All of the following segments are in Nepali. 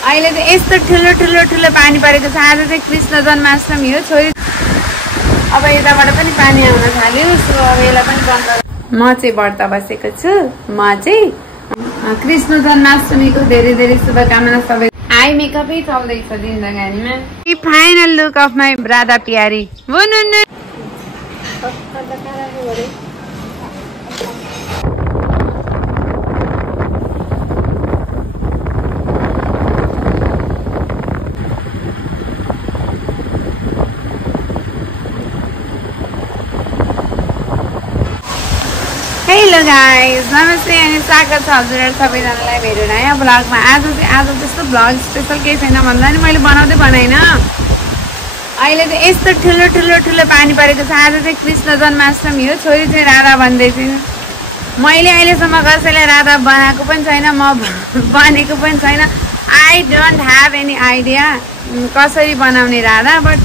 अहिले चाहिँ यस्तो ठुलो ठुलो ठुलो पानी परेको छ। आज चाहिँ कृष्ण जन्माष्टमी हो। छोरी अब यताबाट पनि पानी आउन थाल्यो। सो अब यसलाई पनि बन्द। म चाहिँ व्रत बसेको छु। म चाहिँ कृष्ण जन्माष्टमीको धेरै धेरै शुभकामना सबै। आई मेकअपै चल्दैछ जिन्दगानीमा। Final look of my Radha प्यारी। हेलो गाइस, नमस्ते अनि स्वागत छ हजुरहरु सबैजनालाई मेरो नयाँ ब्लगमा। आज त्यस्तो ब्लग स्पेशल केही छैन भन्दा नि मैले बनाइन। अहिले चाहिँ यस्तो ठुलो ठुलो ठुलो पानी परेको छ। आज चाहिँ कृष्ण जन्माष्टमी हो। छोरी चाहिँ राधा भन्दैछु। मैले अहिलेसम्म कसैलाई राधा बनाएको पनि छैन, म बनेको पनि छैन। I don't have any idea कसरी बनाउने राधा, बट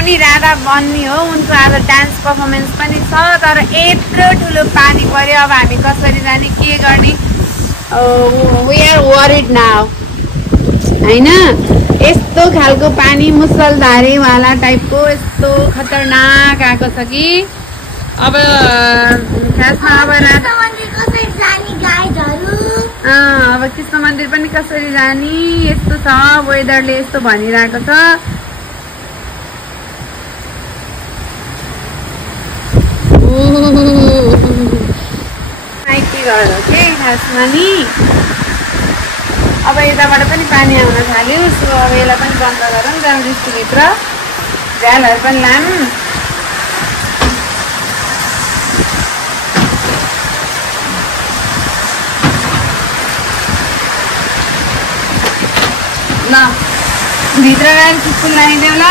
उनी राधा बन्ने हो। उनको आज डान्स पर्फर्मेन्स पनि छ। तर यत्रो ठुलो पानी पर्यो, अब हामी कसरी जाने, के गर्ने? वी आर वरिड नाउ हैन। यस्तो खालको पानी मुसलधारेवाला टाइपको यस्तो खतरनाक आएको छ कि अब खासमा अब राधा अब कृष्ण मन्दिर पनि कसरी जाने यस्तो छ। वेदरले यस्तो भनिरहेको छ। खासमा नि अब यताबाट पनि पानी आउन थाल्यो। सो अब यसलाई पनि बन्द गरौँ। जाउँ दृष्टिभित्र, झ्यालहरू पनि लाम। ल भित्र गएर स्कुल लगाइदेऊ ल।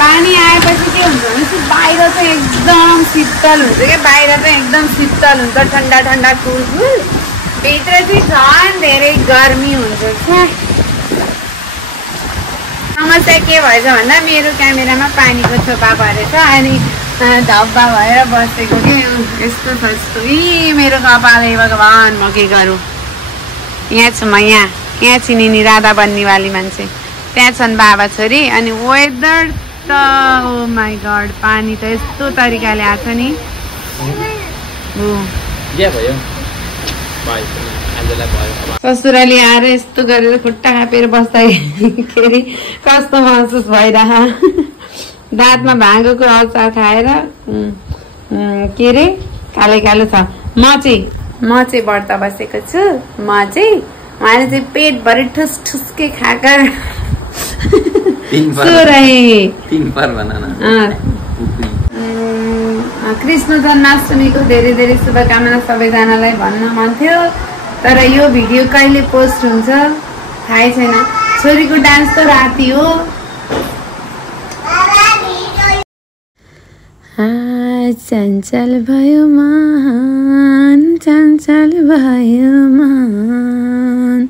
पानी आएपछि के हुन्छ भने बाहिर चाहिँ एकदम शीतल हुन्छ क्या। बाहिर चाहिँ एकदम शीतल हुन्छ, ठन्डा ठन्डा कुल। भित्र चाहिँ झन् धेरै गर्मी हुन्छ क्या। समस्या के भएछ भन्दा मेरो क्यामेरामा पानीको थोपा परेछ अनि धब्बा भएर बसेको के यस्तो छ यस्तो। मेरो कपाल है भगवान्, म के गरौँ? यहाँ छु म, यहाँ चिनिनी राधा बन्नेवाली मान्छे। त्यहाँ छन् बाबा छोरी। अनि वेदर त ओ माई गड, पानी त यस्तो तरिकाले आएको छ नि। ससुराली आएर यस्तो गरेर खुट्टा कापेर बस्दाखेरि कस्तो महसुस भइरह। दाँतमा भाँगोको अचार खाएर के अरे कालो कालो छ। म चाहिँ व्रत बसेको छु। उहाँले चाहिँ पेटभरि ठुस ठुसके खाकर कृष्ण जन्माष्टमीको धेरै धेरै शुभकामना सबैजनालाई भन्न मन थियो। तर यो भिडियो कहिले पोस्ट हुन्छ थाहै छैन। छोरीको डान्स त राति हो। चञ्चल भयो मन, चञ्चल भयो मन,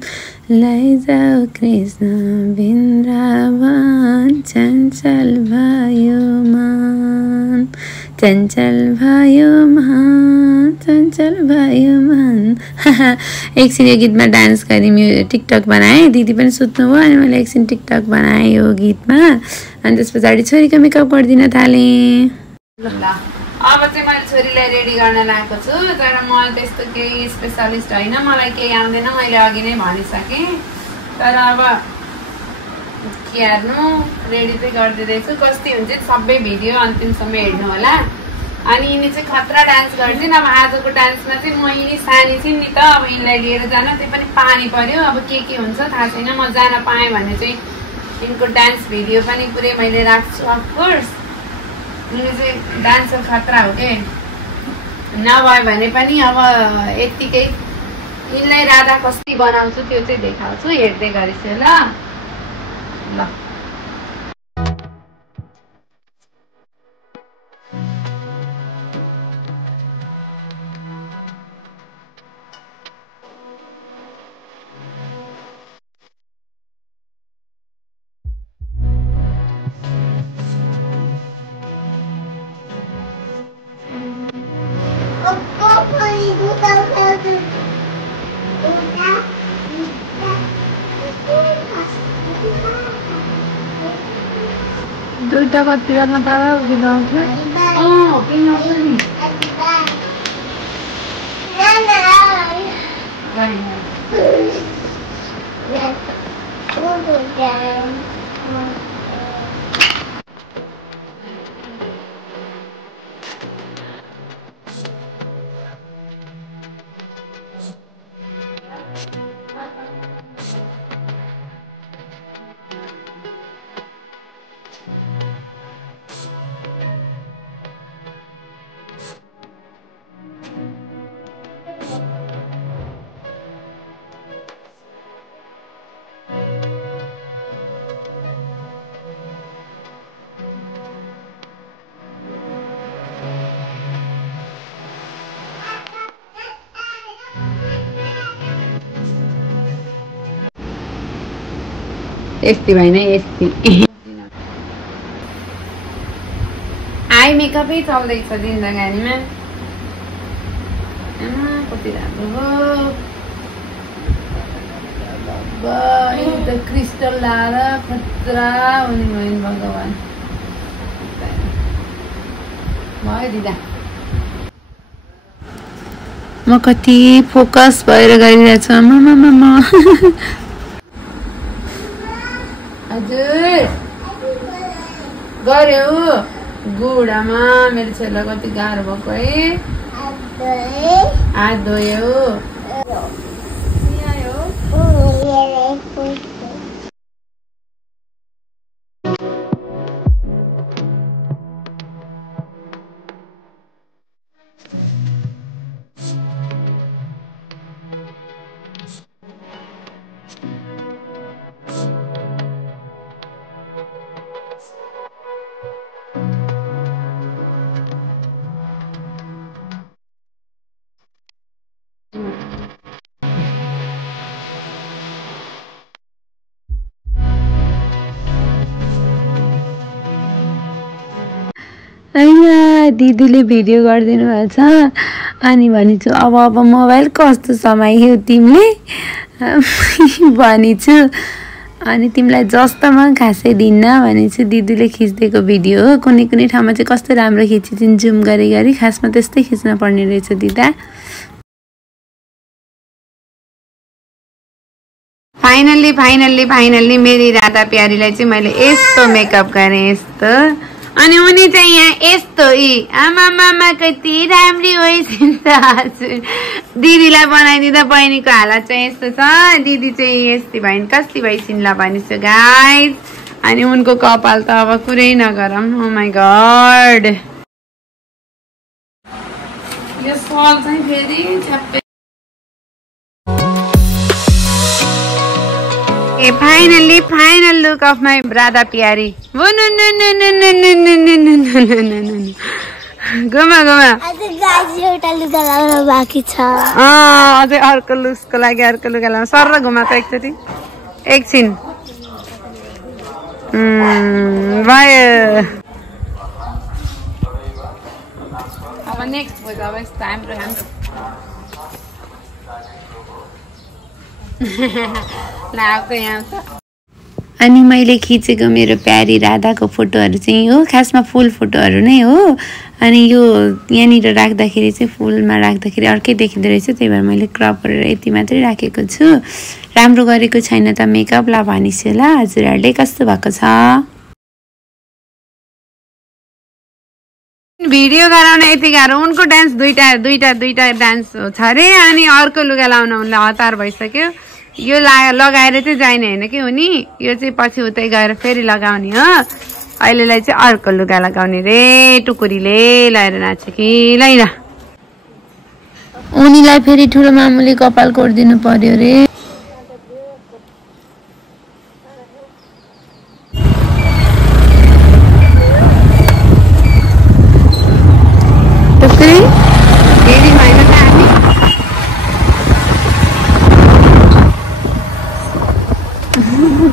लैजाऊ कृष्ण वृन्दावन, चञ्चल भयो मन, चञ्चल भयो मन, चञ्चल भयो मन। एकछिन यो गीतमा डान्स गरेँ, यो टिकटक बनाएँ। दिदी पनि सुत्नु भयो अनि मैले एकछिन टिकटक बनाएँ यो गीतमा। अनि त्यस पछाडि छोरीको मेकअप गरिदिन थालेँ। अब चाहिँ मैले छोरीलाई रेडी गर्न लागेको छु। तर म त्यस्तो केही स्पेसलिस्ट होइन, मलाई केही आउँदैन, मैले अघि नै भनिसकेँ। तर अब के हेर्नु, रेडी चाहिँ गरिदिँदैछु। कस्तो हुन्छ सबै भिडियो अन्तिमसम्म हेर्नु होला। अनि यिनी चाहिँ खतरा डान्स गर्छिन्। अब आजको डान्समा चाहिँ म यिनी सानी छिन् नि त, अब यिनलाई लिएर जान, त्यो पनि पानी पर्यो। अब के हुन्छ थाहा छैन। म जान पाएँ भने चाहिँ यिनको डान्स भिडियो पनि पुरै मैले राख्छु अफकोर्स। यिनी चाहिँ डान्सर खतरा हो के। नभए भने पनि अब यत्तिकै यिनलाई राधा कस्ती बनाउँछु त्यो चाहिँ देखाउँछु। हेर्दै गरिस् ल। दुईटा कति गर्न पारा बिगाउँछ नि यस्ती भएन यस्ती आई मेकअपै चल्दैछ जिन्दगानीमा कति राम्रो हो एकदम क्रिस्टल लाएर खतरा हुने भयो भगवान् भयो दिदा म कति फोकस भएर गरिरहेको छु आमा हजुर गर्यो गुडामा मेरो छोरीलाई कति गाह्रो भएको है हात धोयो दिदीले भिडियो गरिदिनु भएको छ अनि भनिछु अब मोबाइल कस्तो समाइयो तिमीले भनिछु अनि तिमीलाई जस्तोमा खासै दिन्न भनेछु दिदीले खिच्दिएको भिडियो हो कुनै ठाउँमा चाहिँ कस्तो राम्रो खिचिदिन् जुम गरी खासमा त्यस्तै खिच्न पर्ने रहेछ दिदा फाइनल्ली मेरी राधा प्यारीलाई चाहिँ मैले यस्तो मेकअप गरेँ यस्तो अनि उनी चाहिँ यहाँ यस्तो आमा कति राम्री होइसिन् त हजुर दिदीलाई बनाइदिँदा बहिनीको हालत चाहिँ यस्तो छ दिदी चाहिँ यस्तै भइन् कस्ती भइसिन् ल भनिसु गाइज अनि उनको कपाल त अब कुरै नगरौँ ओ माई गॉड यो सल चाहिँ फेरि छ्याप्पै final look of my Radha प्यारी घुमा एउटा लुगा लगाउन बाँकी छ अझै अर्को लुक्सको लागि अर्को लुगा लगाउनु सर घुमाएको एकचोटि एकछिन भयो अब नेक्स्ट भयो अब यस्तो हाम्रो अनि मैले खिचेको मेरो प्यारी राधाको फोटोहरू चाहिँ हो खासमा फुल फोटोहरू नै हो अनि यो यहाँनिर राख्दाखेरि चाहिँ फुलमा राख्दाखेरि अर्कै देखिँदो रहेछ त्यही भएर मैले क्रप गरेर यति मात्रै राखेको छु राम्रो गरेको छैन त मेकअप ला भनिसु ल हजुरहरूले कस्तो भएको छ भिडियो गराउन यति गाह्रो उनको डान्स दुईटा डान्स छ अरे अनि अर्को लुगा लाउन उनलाई हतार भइसक्यो यो लगाएर चाहिँ जाने होइन कि उनी यो चाहिँ पछि उतै गएर फेरि लगाउने हो अहिलेलाई चाहिँ अर्को लुगा लगाउने रे टुकुरीले लगाएर नाच्छ कि लैन उनीलाई फेरि ठुलो मामुली कपाल कोरिदिनु पर्यो रे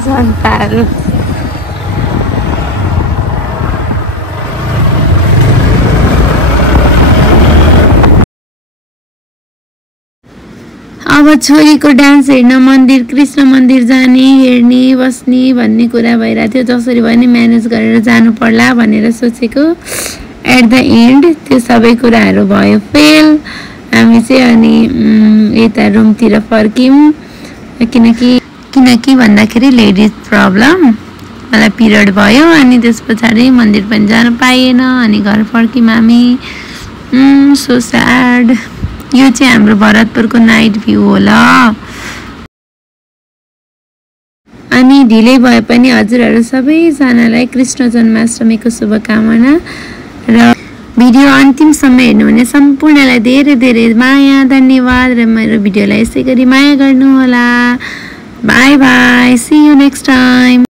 जनताहरू अब अब छोरीको डान्स हेर्न मन्दिर कृष्ण मन्दिर जाने हेर्ने बस्ने भन्ने कुरा भइरहेको थियो। जसरी भए पनि म्यानेज गरेर जानु पर्ला भनेर सोचेको। एट द एन्ड त्यो सबै कुराहरू भयो फेल। हामी चाहिँ अनि यता रुमतिर फर्क्यौँ किनकि भन्दाखेरि लेडिज प्रब्लम, मलाई पिरियड भयो अनि त्यस पछाडि मन्दिर पनि जान पाइएन अनि घर फर्क्यौँ हामी। So sad. यो चाहिँ हाम्रो भरतपुरको नाइट भ्यू होला। अनि ढिलै भए पनि हजुरहरू सबैजनालाई कृष्ण जन्माष्टमीको शुभकामना र भिडियो अन्तिमसम्म हेर्नु भने सम्पूर्णलाई धेरै धेरै माया धन्यवाद र मेरो भिडियोलाई यसै गरी माया गर्नुहोला। Bye bye, see you next time.